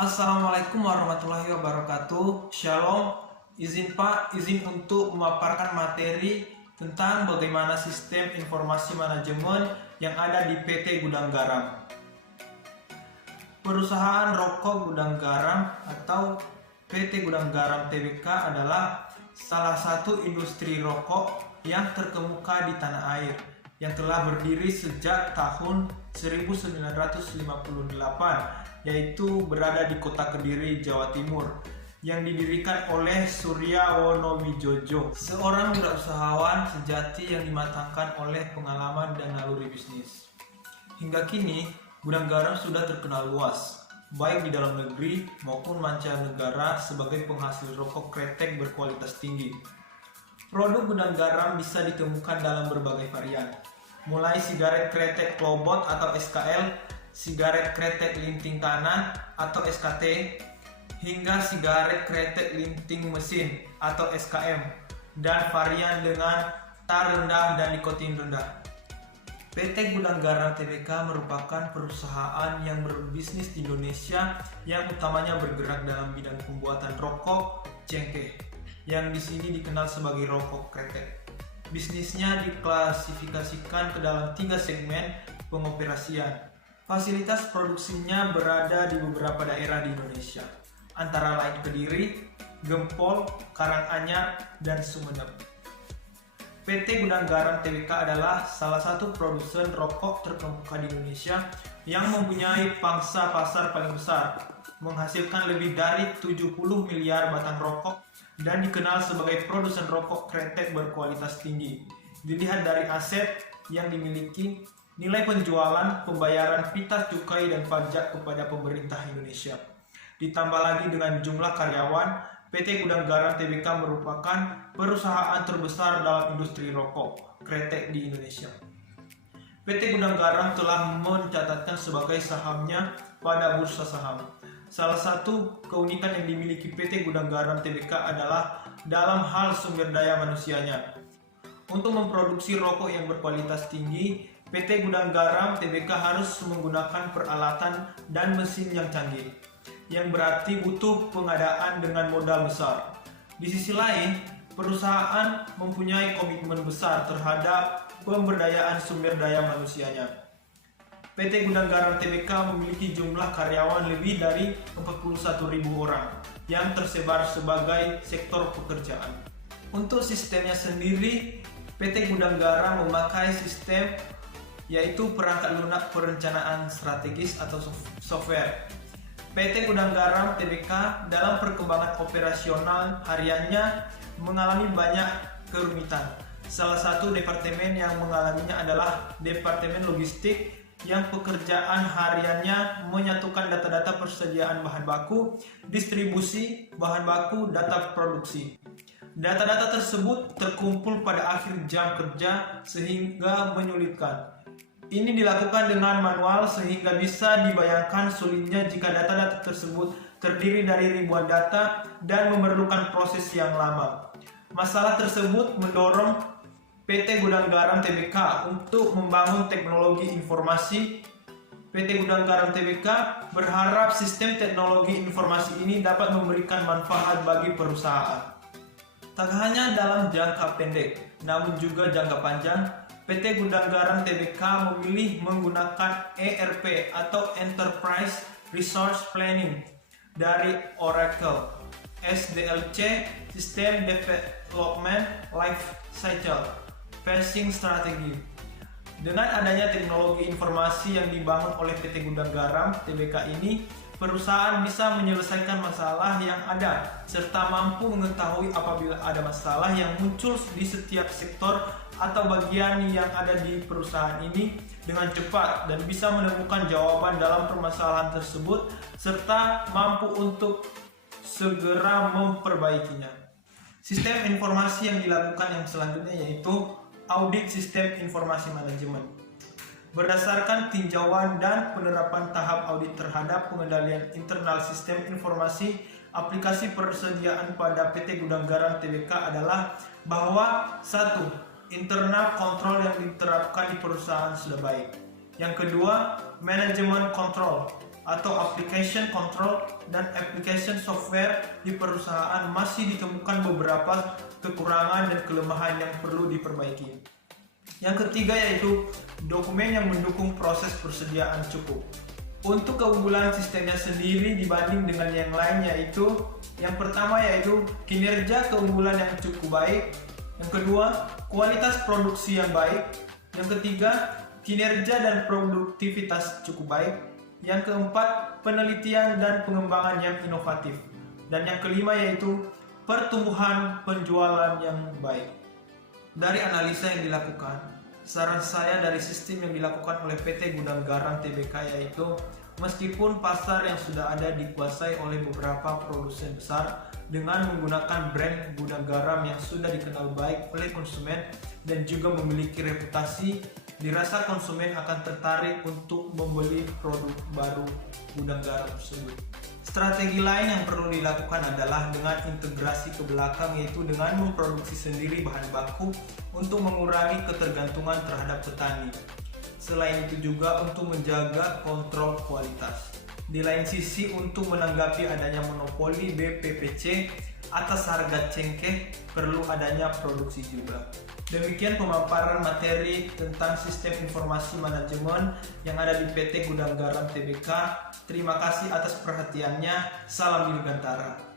Assalamualaikum warahmatullahi wabarakatuh. Shalom. Izin untuk memaparkan materi tentang bagaimana sistem informasi manajemen yang ada di PT Gudang Garam. Perusahaan rokok Gudang Garam atau PT Gudang Garam Tbk adalah salah satu industri rokok yang terkemuka di tanah air yang telah berdiri sejak tahun 1958, yaitu berada di Kota Kediri, Jawa Timur, yang didirikan oleh Surya Wonowijojo, seorang wirausahawan sejati yang dimatangkan oleh pengalaman dan naluri bisnis. Hingga kini, Gudang Garam sudah terkenal luas, baik di dalam negeri maupun mancanegara sebagai penghasil rokok kretek berkualitas tinggi. Produk Gudang Garam bisa ditemukan dalam berbagai varian, mulai sigaret kretek klobot atau SKL, sigaret kretek linting kanan atau SKT, hingga sigaret kretek linting mesin atau SKM, dan varian dengan tar rendah dan nikotin rendah. PT Gudang Garam Tbk merupakan perusahaan yang berbisnis di Indonesia yang utamanya bergerak dalam bidang pembuatan rokok cengkeh, yang di sini dikenal sebagai rokok kretek. Bisnisnya diklasifikasikan ke dalam 3 segmen pengoperasian. Fasilitas produksinya berada di beberapa daerah di Indonesia, antara lain Kediri, Gempol, Karanganyar, dan Sumeneb. PT Gudang Garam Tbk adalah salah satu produsen rokok terkemuka di Indonesia yang mempunyai pangsa pasar paling besar, menghasilkan lebih dari 70 miliar batang rokok, dan dikenal sebagai produsen rokok kretek berkualitas tinggi. Dilihat dari aset yang dimiliki, nilai penjualan, pembayaran pita cukai dan pajak kepada pemerintah Indonesia, ditambah lagi dengan jumlah karyawan, PT Gudang Garam Tbk merupakan perusahaan terbesar dalam industri rokok kretek di Indonesia. PT Gudang Garam telah mencatatkan sebagai sahamnya pada bursa saham. Salah satu keunikan yang dimiliki PT Gudang Garam Tbk adalah dalam hal sumber daya manusianya. Untuk memproduksi rokok yang berkualitas tinggi, PT Gudang Garam Tbk harus menggunakan peralatan dan mesin yang canggih, yang berarti butuh pengadaan dengan modal besar. Di sisi lain, perusahaan mempunyai komitmen besar terhadap pemberdayaan sumber daya manusianya. PT Gudang Garam Tbk memiliki jumlah karyawan lebih dari 41.000 orang yang tersebar sebagai sektor pekerjaan. Untuk sistemnya sendiri, PT Gudang Garam memakai sistem yaitu perangkat lunak perencanaan strategis atau software. PT Gudang Garam Tbk dalam perkembangan operasional hariannya mengalami banyak kerumitan. Salah satu departemen yang mengalaminya adalah Departemen Logistik, yang pekerjaan hariannya menyatukan data-data persediaan bahan baku, distribusi bahan baku, data produksi. Data-data tersebut terkumpul pada akhir jam kerja sehingga menyulitkan. Ini dilakukan dengan manual sehingga bisa dibayangkan sulitnya jika data-data tersebut terdiri dari ribuan data dan memerlukan proses yang lama. Masalah tersebut mendorong PT Gudang Garam Tbk untuk membangun teknologi informasi. PT Gudang Garam Tbk berharap sistem teknologi informasi ini dapat memberikan manfaat bagi perusahaan. Tak hanya dalam jangka pendek, namun juga jangka panjang, PT Gudang Garam Tbk memilih menggunakan ERP atau Enterprise Resource Planning dari Oracle, SDLC, System Development Life Cycle Phasing Strategy. Dengan adanya teknologi informasi yang dibangun oleh PT Gudang Garam Tbk ini, perusahaan bisa menyelesaikan masalah yang ada serta mampu mengetahui apabila ada masalah yang muncul di setiap sektor atau bagian yang ada di perusahaan ini dengan cepat dan bisa menemukan jawaban dalam permasalahan tersebut serta mampu untuk segera memperbaikinya. Sistem informasi yang dilakukan yang selanjutnya yaitu audit sistem informasi manajemen. Berdasarkan tinjauan dan penerapan tahap audit terhadap pengendalian internal sistem informasi aplikasi persediaan pada PT Gudang Garam Tbk adalah bahwa 1. Internal kontrol yang diterapkan di perusahaan sudah baik. Yang kedua, manajemen kontrol atau application control dan application software di perusahaan masih ditemukan beberapa kekurangan dan kelemahan yang perlu diperbaiki. Yang ketiga yaitu dokumen yang mendukung proses persediaan cukup. Untuk keunggulan sistemnya sendiri dibanding dengan yang lain yaitu yang pertama yaitu kinerja keunggulan yang cukup baik, yang kedua kualitas produksi yang baik, yang ketiga kinerja dan produktivitas cukup baik, yang keempat penelitian dan pengembangan yang inovatif, dan yang kelima yaitu pertumbuhan penjualan yang baik. Dari analisa yang dilakukan, saran saya dari sistem yang dilakukan oleh PT Gudang Garam Tbk yaitu meskipun pasar yang sudah ada dikuasai oleh beberapa produsen besar dengan menggunakan brand gudang garam yang sudah dikenal baik oleh konsumen dan juga memiliki reputasi, dirasa konsumen akan tertarik untuk membeli produk baru gudang garam tersebut. Strategi lain yang perlu dilakukan adalah dengan integrasi ke belakang, yaitu dengan memproduksi sendiri bahan baku untuk mengurangi ketergantungan terhadap petani. Selain itu juga untuk menjaga kontrol kualitas. Di lain sisi untuk menanggapi adanya monopoli BPPC atas harga cengkeh perlu adanya produksi juga. Demikian pemaparan materi tentang sistem informasi manajemen yang ada di PT Gudang Garam Tbk. Terima kasih atas perhatiannya. Salam Dirgantara.